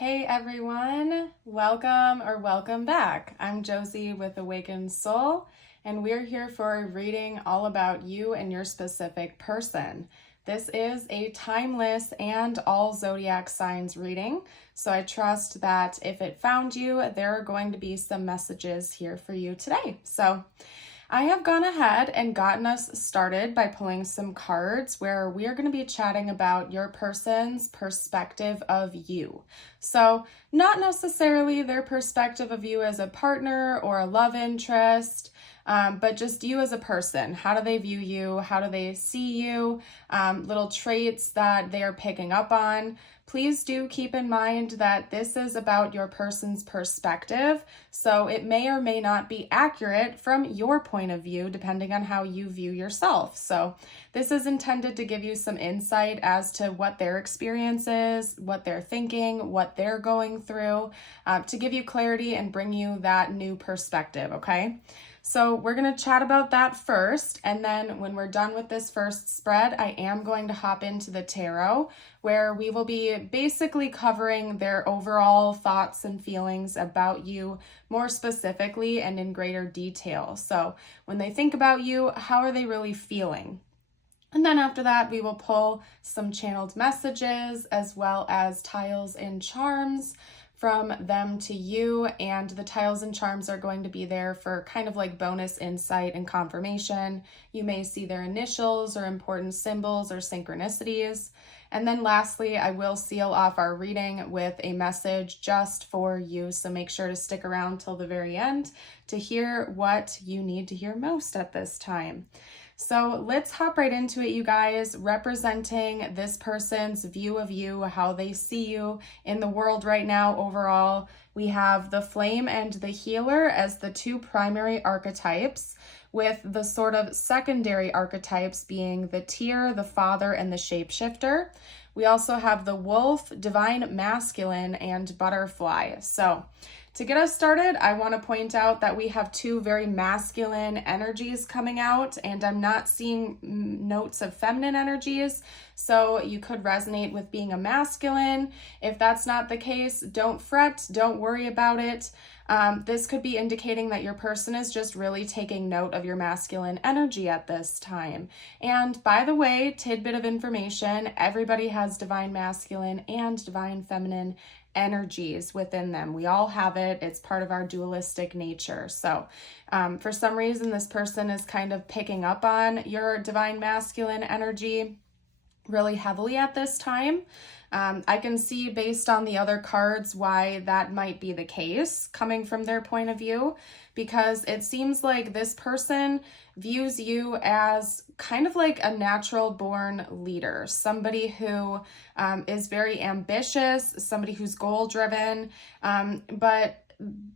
Hey everyone, welcome back. I'm Josie with Awakened Soul, and we're here for a reading all about you and your specific person. This is a timeless and all zodiac signs reading, so I trust that if it found you, there are going to be some messages here for you today. So I have gone ahead and gotten us started by pulling some cards where we are going to be chatting about your person's perspective of you. So not necessarily their perspective of you as a partner or a love interest, but just you as a person. How do they view you? How do they see you? Little traits that they are picking up on. Please do keep in mind that this is about your person's perspective, so it may or may not be accurate from your point of view, depending on how you view yourself. So this is intended to give you some insight as to what their experience is, what they're thinking, what they're going through, to give you clarity and bring you that new perspective, okay? So we're going to chat about that first, and then when we're done with this first spread, I am going to hop into the tarot, where we will be basically covering their overall thoughts and feelings about you more specifically and in greater detail. So when they think about you, how are they really feeling? And then after that, we will pull some channeled messages as well as tiles and charms from them to you, and the tiles and charms are going to be there for kind of like bonus insight and confirmation. You may see their initials or important symbols or synchronicities. And then lastly, I will seal off our reading with a message just for you, so make sure to stick around till the very end to hear what you need to hear most at this time. So let's hop right into it, you guys. Representing this person's view of you, how they see you in the world right now overall, we have the Flame and the Healer as the two primary archetypes, with the sort of secondary archetypes being the Tear, the Father, and the Shapeshifter. We also have the Wolf, Divine Masculine, and Butterfly. So to get us started, I want to point out that we have two very masculine energies coming out, and I'm not seeing notes of feminine energies, so you could resonate with being a masculine. If that's not the case, don't fret, don't worry about it. This could be indicating that your person is just really taking note of your masculine energy at this time. And by the way, tidbit of information, everybody has divine masculine and divine feminine energies within them. We all have it. It's part of our dualistic nature. So for some reason, this person is kind of picking up on your divine masculine energy really heavily at this time. I can see based on the other cards why that might be the case coming from their point of view, because it seems like this person views you as kind of like a natural born leader, somebody who is very ambitious, somebody who's goal driven, but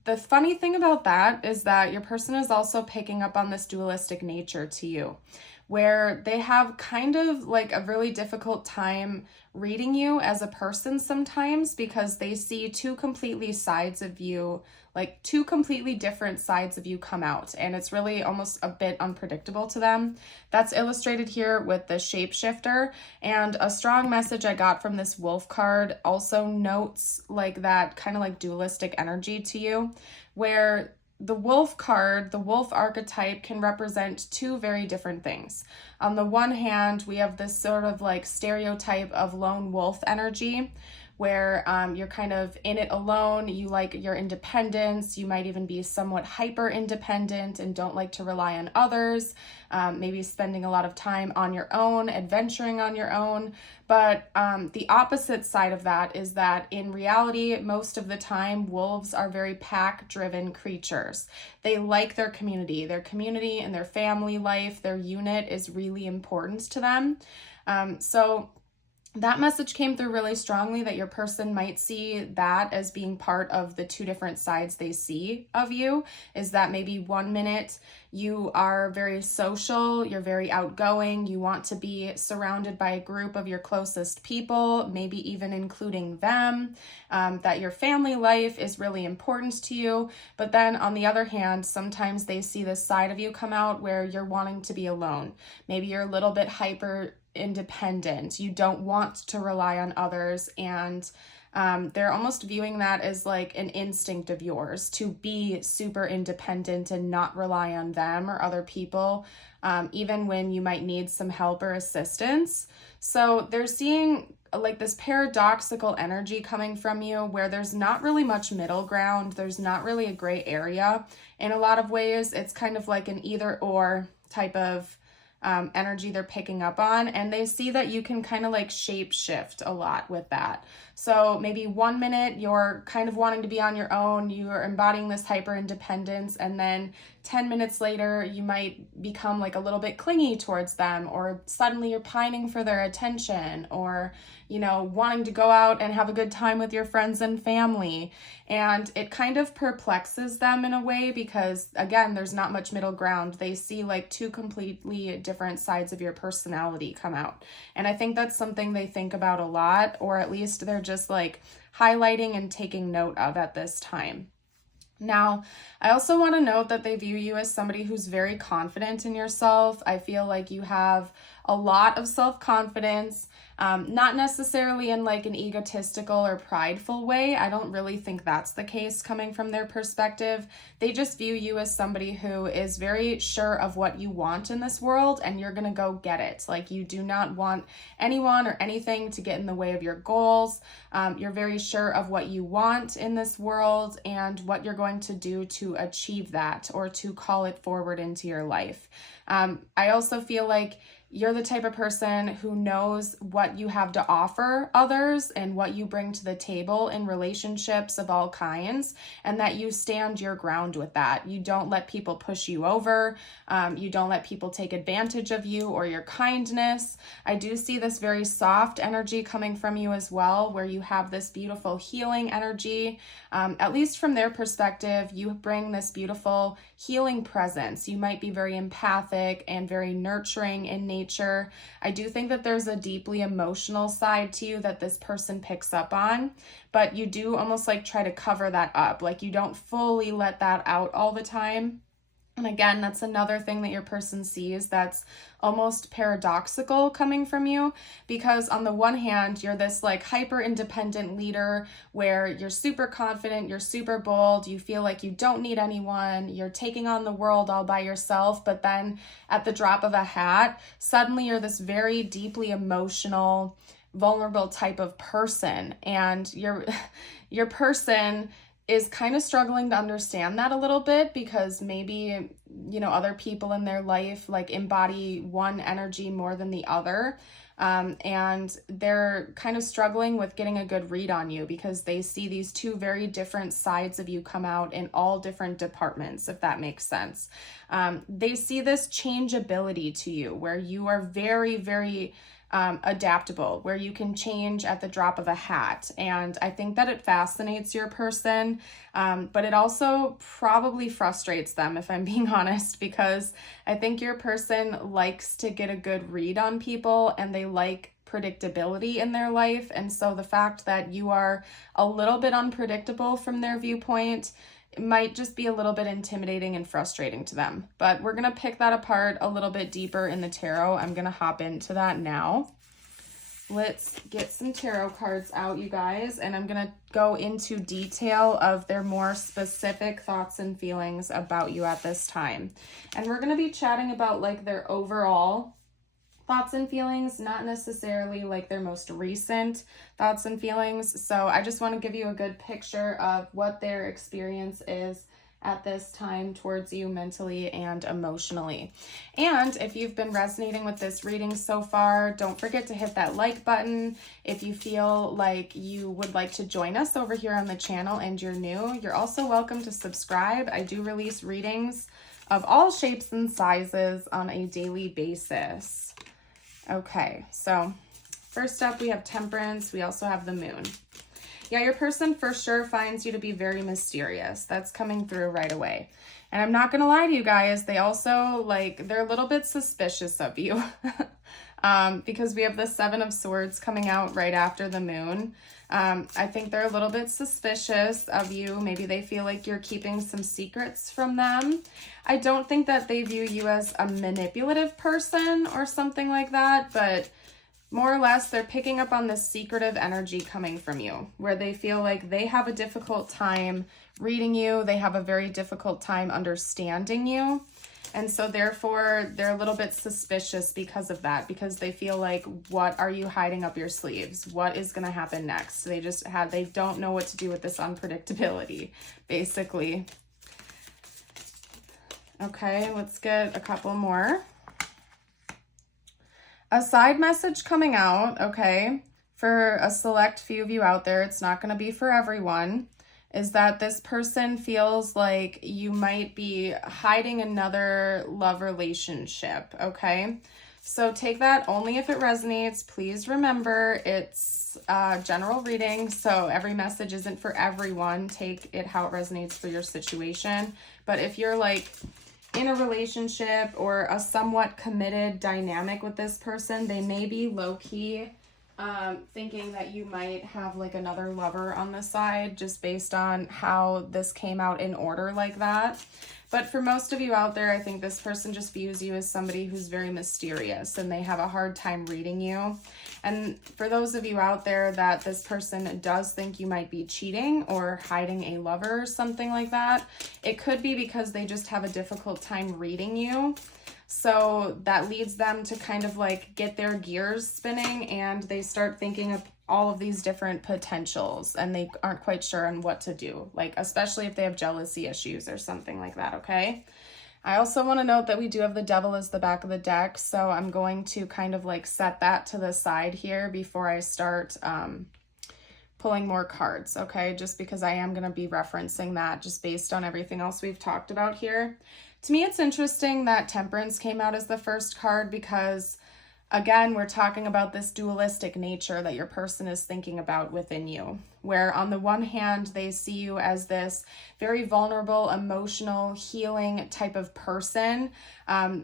the funny thing about that is that your person is also picking up on this dualistic nature to you, where they have kind of like a really difficult time reading you as a person sometimes, because they see two completely different sides of you come out, and it's really almost a bit unpredictable to them. That's illustrated here with the Shapeshifter, and a strong message I got from this Wolf card also notes like that kind of like dualistic energy to you, where the Wolf card, the Wolf archetype, can represent two very different things. On the one hand, we have this sort of like stereotype of lone wolf energy, where you're kind of in it alone, you like your independence, you might even be somewhat hyper independent and don't like to rely on others, maybe spending a lot of time on your own, adventuring on your own. But the opposite side of that is that in reality, most of the time, wolves are very pack-driven creatures. They like their community and their family life, their unit is really important to them. So that message came through really strongly, that your person might see that as being part of the two different sides they see of you, is that maybe 1 minute you are very social, you're very outgoing, you want to be surrounded by a group of your closest people, maybe even including them, that your family life is really important to you. But then on the other hand, sometimes they see this side of you come out where you're wanting to be alone. Maybe you're a little bit hyper independent. You don't want to rely on others, and they're almost viewing that as like an instinct of yours to be super independent and not rely on them or other people, even when you might need some help or assistance. So they're seeing like this paradoxical energy coming from you where there's not really much middle ground. There's not really a gray area. In a lot of ways, it's kind of like an either or type of energy they're picking up on, and they see that you can kind of like shape shift a lot with that. So maybe 1 minute you're kind of wanting to be on your own, you are embodying this hyper independence, and then 10 minutes later you might become like a little bit clingy towards them, or suddenly you're pining for their attention, or wanting to go out and have a good time with your friends and family. And it kind of perplexes them in a way because, again, there's not much middle ground. They see like two completely different sides of your personality come out. And I think that's something they think about a lot, or at least they're just like highlighting and taking note of at this time. Now, I also want to note that they view you as somebody who's very confident in yourself. I feel like you have a lot of self-confidence, not necessarily in like an egotistical or prideful way. I don't really think that's the case coming from their perspective. They just view you as somebody who is very sure of what you want in this world, and you're going to go get it. Like, you do not want anyone or anything to get in the way of your goals. You're very sure of what you want in this world and what you're going to do to achieve that or to call it forward into your life. I also feel like you're the type of person who knows what you have to offer others and what you bring to the table in relationships of all kinds, and that you stand your ground with that. You don't let people push you over. You don't let people take advantage of you or your kindness. I do see this very soft energy coming from you as well, where you have this beautiful healing energy. At least from their perspective, you bring this beautiful healing presence. You might be very empathic and very nurturing in nature. I do think that there's a deeply emotional side to you that this person picks up on, but you do almost like try to cover that up. Like, you don't fully let that out all the time. And again, that's another thing that your person sees that's almost paradoxical coming from you, because on the one hand, you're this like hyper independent leader where you're super confident, you're super bold, you feel like you don't need anyone, you're taking on the world all by yourself, but then at the drop of a hat, suddenly you're this very deeply emotional, vulnerable type of person, and your person is kind of struggling to understand that a little bit, because maybe, other people in their life like embody one energy more than the other. And they're kind of struggling with getting a good read on you because they see these two very different sides of you come out in all different departments, if that makes sense. They see this changeability to you where you are very, very adaptable, where you can change at the drop of a hat. And I think that it fascinates your person, but it also probably frustrates them, if I'm being honest, because I think your person likes to get a good read on people and they like predictability in their life. And so the fact that you are a little bit unpredictable from their viewpoint, it might just be a little bit intimidating and frustrating to them. But we're going to pick that apart a little bit deeper in the tarot. I'm going to hop into that now. Let's get some tarot cards out, you guys, and I'm going to go into detail of their more specific thoughts and feelings about you at this time. And we're going to be chatting about like their overall thoughts and feelings, not necessarily like their most recent thoughts and feelings. So I just want to give you a good picture of what their experience is at this time towards you mentally and emotionally. And if you've been resonating with this reading so far, don't forget to hit that like button. If you feel like you would like to join us over here on the channel and you're new, you're also welcome to subscribe. I do release readings of all shapes and sizes on a daily basis. Okay, so first up we have Temperance. We also have the Moon. Yeah, your person for sure finds you to be very mysterious. That's coming through right away. And I'm not going to lie to you guys, they also they're a little bit suspicious of you because we have the Seven of Swords coming out right after the Moon. I think they're a little bit suspicious of you. Maybe they feel like you're keeping some secrets from them. I don't think that they view you as a manipulative person or something like that, but more or less, they're picking up on this secretive energy coming from you, where they feel like they have a difficult time reading you. They have a very difficult time understanding you. And so therefore, they're a little bit suspicious because of that, because they feel like, what are you hiding up your sleeves? What is going to happen next? They don't know what to do with this unpredictability, basically. Okay, let's get a couple more. A side message coming out, okay, for a select few of you out there, it's not going to be for everyone, is that this person feels like you might be hiding another love relationship, okay? So take that only if it resonates. Please remember, it's a general reading, so every message isn't for everyone. Take it how it resonates for your situation. But if you're like in a relationship or a somewhat committed dynamic with this person, they may be low-key thinking that you might have like another lover on the side, just based on how this came out in order like that. But for most of you out there, I think this person just views you as somebody who's very mysterious and they have a hard time reading you. And for those of you out there that this person does think you might be cheating or hiding a lover or something like that, it could be because they just have a difficult time reading you. So that leads them to kind of like get their gears spinning, and they start thinking of all of these different potentials and they aren't quite sure on what to do, like especially if they have jealousy issues or something like that, okay? I also want to note that we do have the devil as the back of the deck, so I'm going to kind of like set that to the side here before I start pulling more cards, okay? Just because I am going to be referencing that just based on everything else we've talked about here. To me, it's interesting that Temperance came out as the first card because, again, we're talking about this dualistic nature that your person is thinking about within you, where on the one hand, they see you as this very vulnerable, emotional, healing type of person.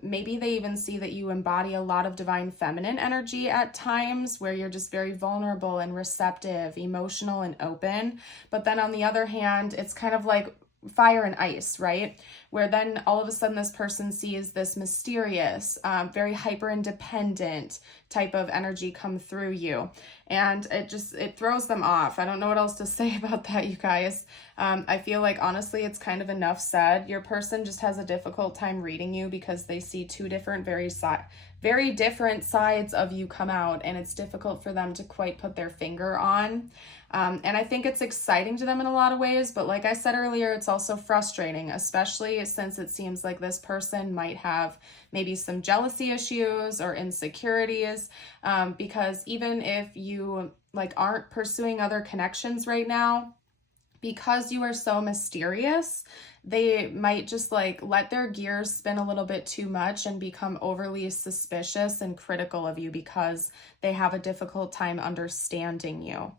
Maybe they even see that you embody a lot of divine feminine energy at times, where you're just very vulnerable and receptive, emotional and open. But then on the other hand, it's kind of like fire and ice, right? Where then all of a sudden this person sees this mysterious, very hyper independent type of energy come through you. And it throws them off. I don't know what else to say about that, you guys. I feel like honestly, it's kind of enough said. Your person just has a difficult time reading you because they see two different, very different sides of you come out, and it's difficult for them to quite put their finger on. And I think it's exciting to them in a lot of ways, but like I said earlier, it's also frustrating, especially since it seems like this person might have maybe some jealousy issues or insecurities, because even if you like aren't pursuing other connections right now, because you are so mysterious, they might just like let their gears spin a little bit too much and become overly suspicious and critical of you because they have a difficult time understanding you.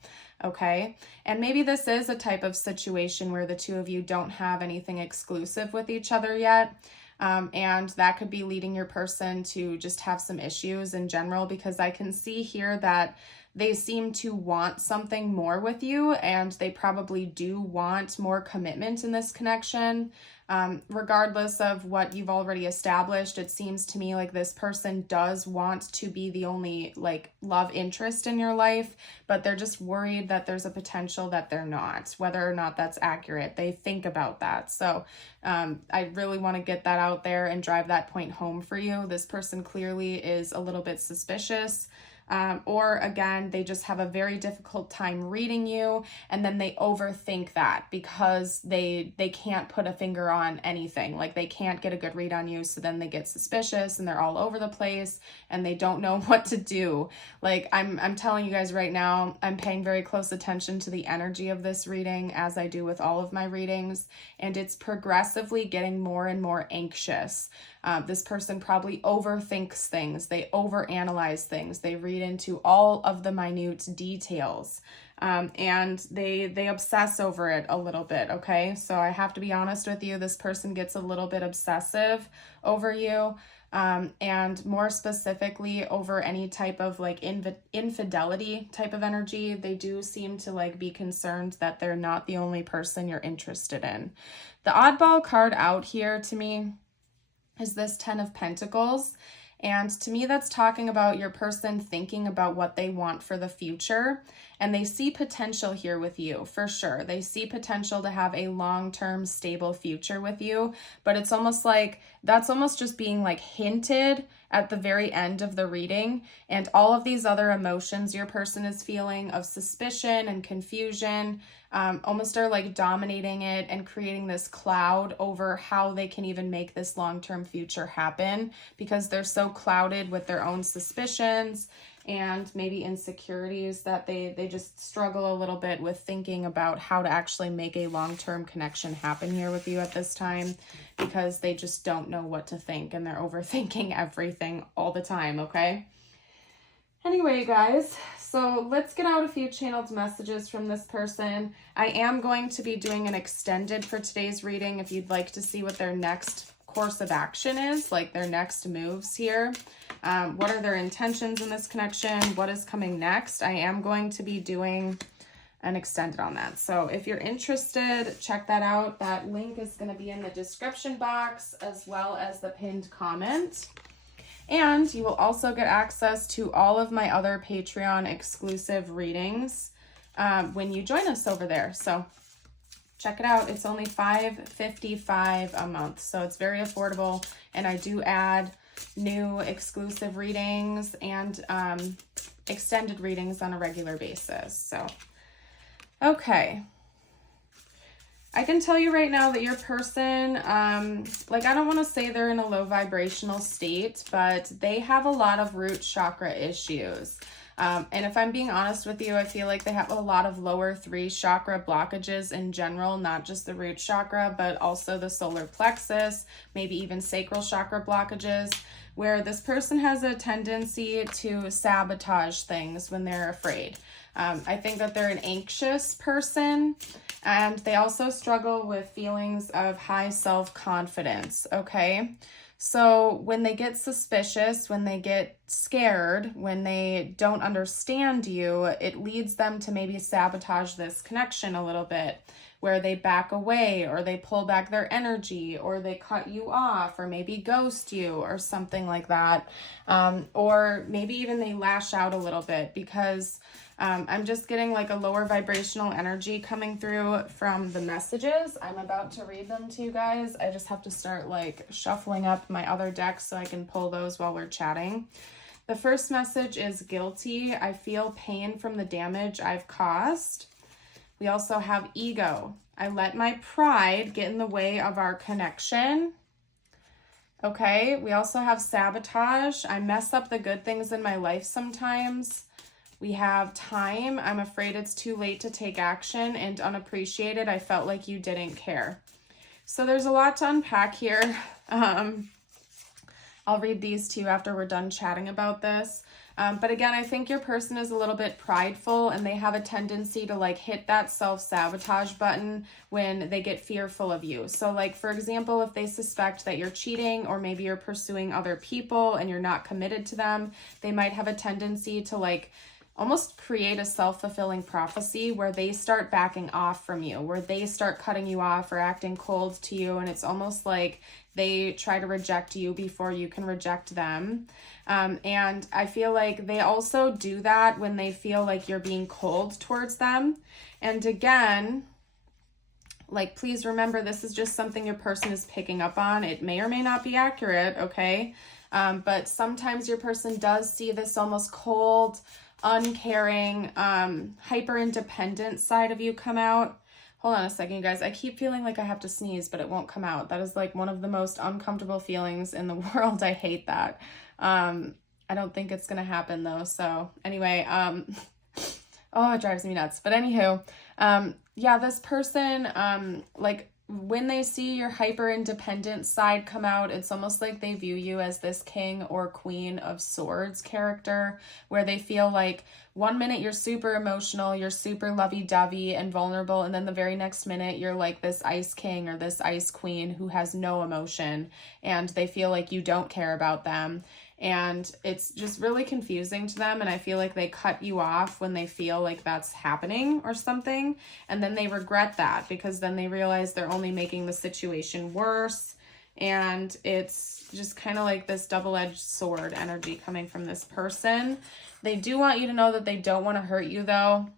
Okay. And maybe this is a type of situation where the two of you don't have anything exclusive with each other yet. And that could be leading your person to just have some issues in general, because I can see here that they seem to want something more with you, and they probably do want more commitment in this connection. Regardless of what you've already established, it seems to me like this person does want to be the only like love interest in your life, but they're just worried that there's a potential that they're not, whether or not that's accurate. They think about that. So I really want to get that out there and drive that point home for you. This person clearly is a little bit suspicious. Or again, they just have a very difficult time reading you, and then they overthink that because they can't put a finger on anything. Like they can't get a good read on you, so then they get suspicious and they're all over the place and they don't know what to do. Like I'm telling you guys right now, I'm paying very close attention to the energy of this reading, as I do with all of my readings, and it's progressively getting more and more anxious. This person probably overthinks things. They overanalyze things. They read into all of the minute details, and they obsess over it a little bit, okay? So I have to be honest with you, this person gets a little bit obsessive over you, and more specifically over any type of like infidelity type of energy. They do seem to like be concerned that they're not the only person you're interested in. The oddball card out here to me is this 10 of Pentacles. And to me, that's talking about your person thinking about what they want for the future. And they see potential here with you, for sure. They see potential to have a long-term stable future with you, but it's almost like that's almost just being like hinted at the very end of the reading. And all of these other emotions your person is feeling of suspicion and confusion almost are like dominating it and creating this cloud over how they can even make this long-term future happen, because they're so clouded with their own suspicions and maybe insecurities that they just struggle a little bit with thinking about how to actually make a long-term connection happen here with you at this time, because they just don't know what to think and they're overthinking everything all the time, okay? Anyway, guys, so let's get out a few channeled messages from this person. I am going to be doing an extended for today's reading if you'd like to see what their next course of action is, like their next moves here. What are their intentions in this connection? What is coming next? I am going to be doing an extended on that. So if you're interested, check that out. That link is going to be in the description box as well as the pinned comment. And you will also get access to all of my other Patreon exclusive readings when you join us over there. So check it out. It's only $5.55 a month, so it's very affordable. And I do add new exclusive readings and extended readings on a regular basis. So, okay. I can tell you right now that your person, like, I don't want to say they're in a low vibrational state, but they have a lot of root chakra issues. And if I'm being honest with you, I feel like they have a lot of lower 3 chakra blockages in general, not just the root chakra, but also the solar plexus, maybe even sacral chakra blockages, where this person has a tendency to sabotage things when they're afraid. I think that they're an anxious person, and they also struggle with feelings of high self-confidence, okay? So when they get suspicious, when they get scared, when they don't understand you, it leads them to maybe sabotage this connection a little bit, where they back away or they pull back their energy or they cut you off or maybe ghost you or something like that. Or maybe even they lash out a little bit, because I'm just getting like a lower vibrational energy coming through from the messages. I'm about to read them to you guys. I just have to start like shuffling up my other decks so I can pull those while we're chatting. The first message is guilty. I feel pain from the damage I've caused. We also have ego. I let my pride get in the way of our connection. Okay, we also have sabotage. I mess up the good things in my life sometimes. We have time. I'm afraid it's too late to take action, and unappreciated. I felt like you didn't care. So there's a lot to unpack here. I'll read these to you after we're done chatting about this. But again, I think your person is a little bit prideful, and they have a tendency to like hit that self-sabotage button when they get fearful of you. So like, for example, if they suspect that you're cheating or maybe you're pursuing other people and you're not committed to them, they might have a tendency to like almost create a self-fulfilling prophecy where they start backing off from you, where they start cutting you off or acting cold to you. And it's almost like they try to reject you before you can reject them. And I feel like they also do that when they feel like you're being cold towards them. And again, like, please remember, this is just something your person is picking up on. It may or may not be accurate, okay? But sometimes your person does see this almost cold, uncaring, hyper-independent side of you come out. Hold on a second, you guys. I keep feeling like I have to sneeze, but it won't come out. That is like one of the most uncomfortable feelings in the world. I hate that. I don't think it's gonna happen though. So anyway, oh, it drives me nuts. But anywho, yeah, this person, like, when they see your hyper-independent side come out, it's almost like they view you as this king or queen of swords character, where they feel like one minute you're super emotional, you're super lovey-dovey and vulnerable, and then the very next minute you're like this ice king or this ice queen who has no emotion, and they feel like you don't care about them. And it's just really confusing to them, and I feel like they cut you off when they feel like that's happening or something, and then they regret that because then they realize they're only making the situation worse, And it's just kind of like this double-edged sword energy coming from this person. They do want you to know that they don't want to hurt you, though.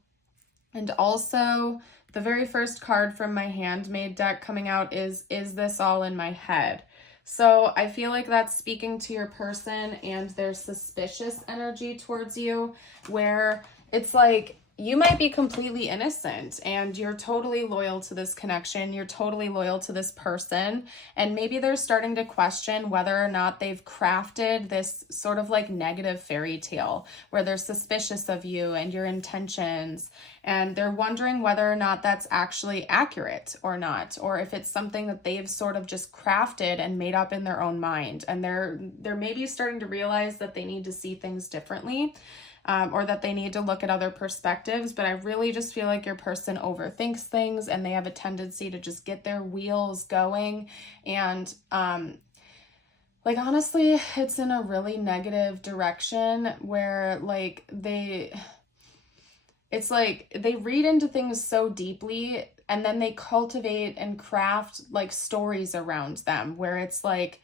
And also, the very first card from my handmade deck coming out is this all in my head? So I feel like that's speaking to your person and their suspicious energy towards you, where it's like, you might be completely innocent and you're totally loyal to this connection. You're totally loyal to this person. And maybe they're starting to question whether or not they've crafted this sort of like negative fairy tale where they're suspicious of you and your intentions. And they're wondering whether or not that's actually accurate or not, or if it's something that they've sort of just crafted and made up in their own mind. And they're maybe starting to realize that they need to see things differently. Or that they need to look at other perspectives, but I really just feel like your person overthinks things and they have a tendency to just get their wheels going. And like, honestly, it's in a really negative direction where like it's like they read into things so deeply and then they cultivate and craft like stories around them where it's like,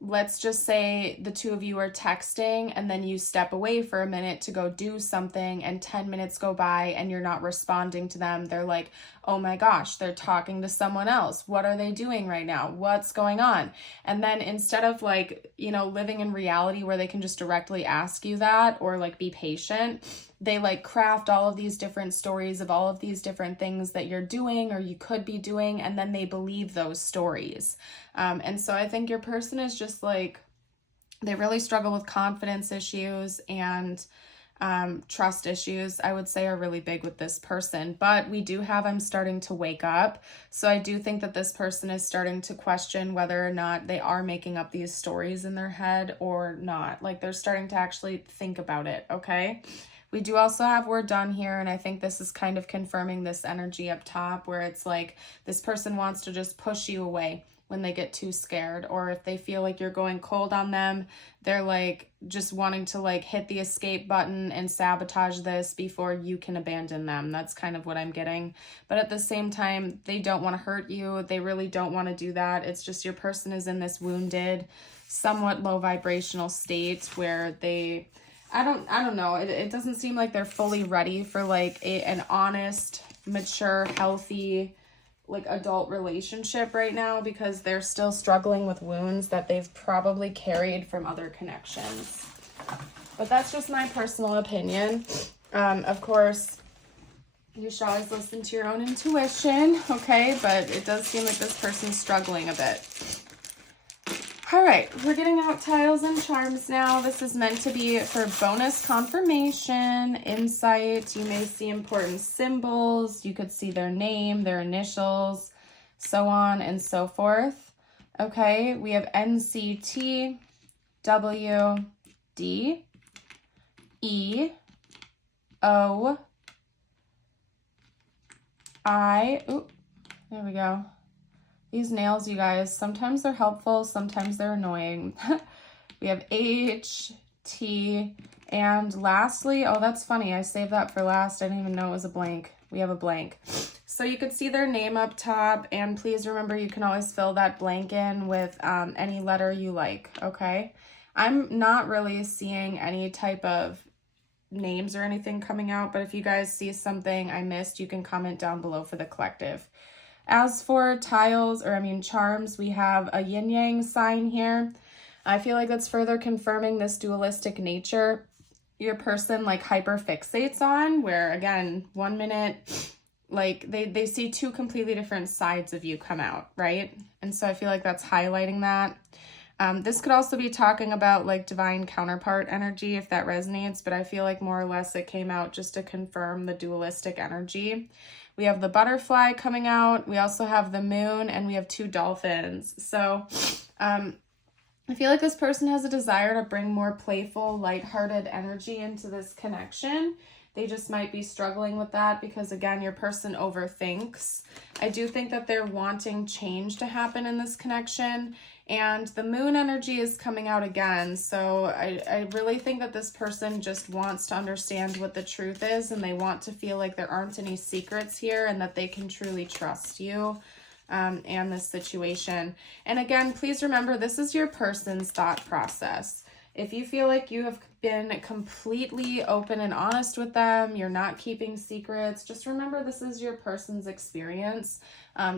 let's just say the two of you are texting and then you step away for a minute to go do something and 10 minutes go by and you're not responding to them. They're like, oh my gosh, they're talking to someone else. What are they doing right now? What's going on? And then instead of like, you know, living in reality where they can just directly ask you that or like be patient, they like craft all of these different stories of all of these different things that you're doing or you could be doing, and then they believe those stories. And so I think your person is just like, they really struggle with confidence issues and trust issues, I would say, are really big with this person. But we do have I'm starting to wake up. So I do think that this person is starting to question whether or not they are making up these stories in their head or not. Like they're starting to actually think about it, okay? We do also have we're done here, and I think this is kind of confirming this energy up top where it's like this person wants to just push you away when they get too scared, or if they feel like you're going cold on them, they're like just wanting to like hit the escape button and sabotage this before you can abandon them. That's kind of what I'm getting. But at the same time, they don't want to hurt you. They really don't want to do that. It's just your person is in this wounded, somewhat low vibrational state where they, I don't know. It doesn't seem like they're fully ready for like an honest, mature, healthy, like adult relationship right now because they're still struggling with wounds that they've probably carried from other connections. But that's just my personal opinion. Of course, you should always listen to your own intuition, okay? But it does seem like this person's struggling a bit. All right, we're getting out tiles and charms now. This is meant to be for bonus confirmation, insight. You may see important symbols. You could see their name, their initials, so on and so forth. Okay, we have NCT, W, D, E, O, I. Oop, there we go. These nails, you guys, sometimes they're helpful, sometimes they're annoying. We have H, T, and lastly, oh, that's funny. I saved that for last. I didn't even know it was a blank. We have a blank. So you could see their name up top, and please remember you can always fill that blank in with any letter you like, okay? I'm not really seeing any type of names or anything coming out, but if you guys see something I missed, you can comment down below for the collective. As for tiles, charms, we have a yin-yang sign here. I feel like that's further confirming this dualistic nature your person like hyper fixates on, where again, 1 minute, like they see two completely different sides of you come out, right? And so I feel like that's highlighting that. This could also be talking about like divine counterpart energy if that resonates, but I feel like more or less it came out just to confirm the dualistic energy. We have the butterfly coming out. We also have the moon, and we have 2 dolphins. So I feel like this person has a desire to bring more playful, lighthearted energy into this connection. They just might be struggling with that because, again, your person overthinks. I do think that they're wanting change to happen in this connection. And the moon energy is coming out again. So I really think that this person just wants to understand what the truth is, and they want to feel like there aren't any secrets here and that they can truly trust you. and this situation. And again, please remember, this is your person's thought process. If you feel like you have been completely open and honest with them, you're not keeping secrets, just remember this is your person's experience.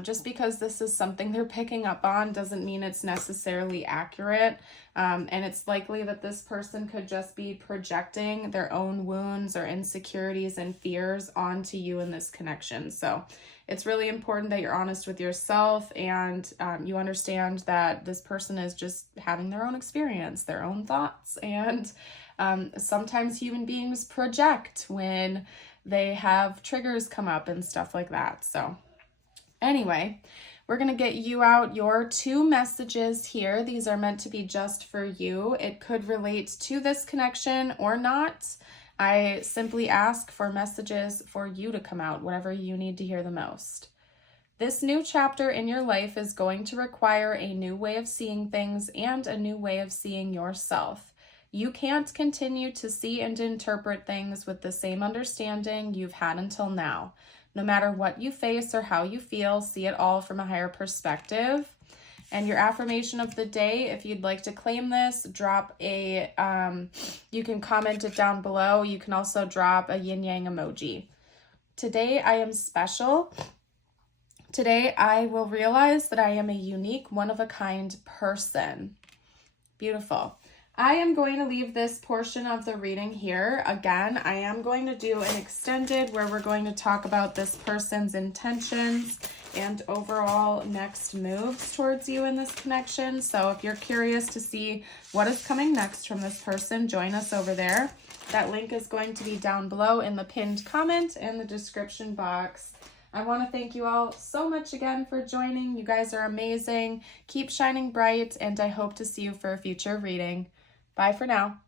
Just because this is something they're picking up on doesn't mean it's necessarily accurate. And it's likely that this person could just be projecting their own wounds or insecurities and fears onto you in this connection. So it's really important that you're honest with yourself and you understand that this person is just having their own experience, their own thoughts. And sometimes human beings project when they have triggers come up and stuff like that. So anyway, we're going to get you out your 2 messages here. These are meant to be just for you. It could relate to this connection or not. I simply ask for messages for you to come out, whatever you need to hear the most. This new chapter in your life is going to require a new way of seeing things and a new way of seeing yourself. You can't continue to see and interpret things with the same understanding you've had until now. No matter what you face or how you feel, see it all from a higher perspective. And your affirmation of the day, if you'd like to claim this, drop a, you can comment it down below. You can also drop a yin yang emoji. Today I am special. Today I will realize that I am a unique, one-of-a-kind person. Beautiful. I am going to leave this portion of the reading here. Again, I am going to do an extended where we're going to talk about this person's intentions and overall next moves towards you in this connection. So if you're curious to see what is coming next from this person, join us over there. That link is going to be down below in the pinned comment and the description box. I want to thank you all so much again for joining. You guys are amazing. Keep shining bright, and I hope to see you for a future reading. Bye for now.